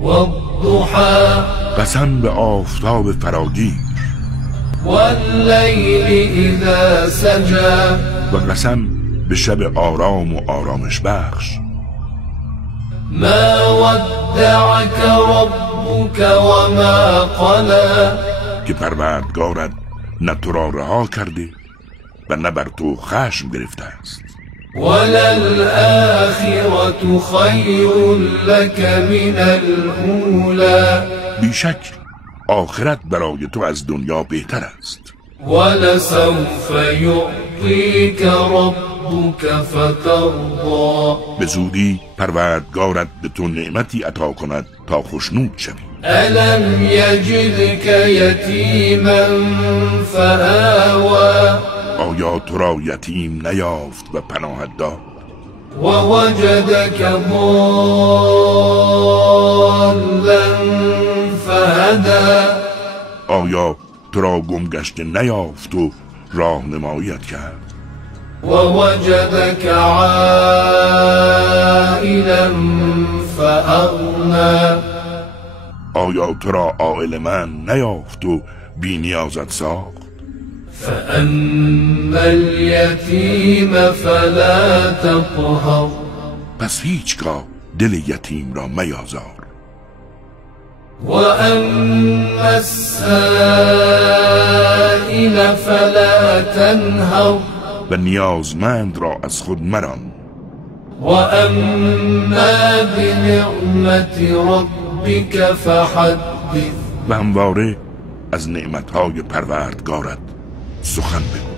والضحى قسم به آفتاب فراگیر واللیل اذا سجى و قسم به شب آرام و آرامش بخش ما ودعك ربك وما قلى که پروردگارت نه تو را رها کرده و نه بر تو خشم گرفته است وللآخرة خیر لك من الاولی بیشک آخرت برای تو از دنیا بهتر است ولسوف یعطیک ربک فترضی به زودی پروردگارت به تو نعمتی عطا کند تا خوشنود شوی الم یجدک یتیما فآوی آیا تو را یتیم نیافت و پناهت داد ووجدك ضالا فهدى آیا تو را گمگشته نیافت و راهنماییت کرد ووجدك عائلا فأغنى آیا تو را عائل من نیافت و بی نیازت ساخت فأما اليتيم فلا تقهر پس هیچگاه دل یتیم را میازار وأما السائل فلا تنهر و نیازمند را از خود مران وأما بنعمت ربك فحدث و همواره از نعمتهای پروردگارت سخن بگو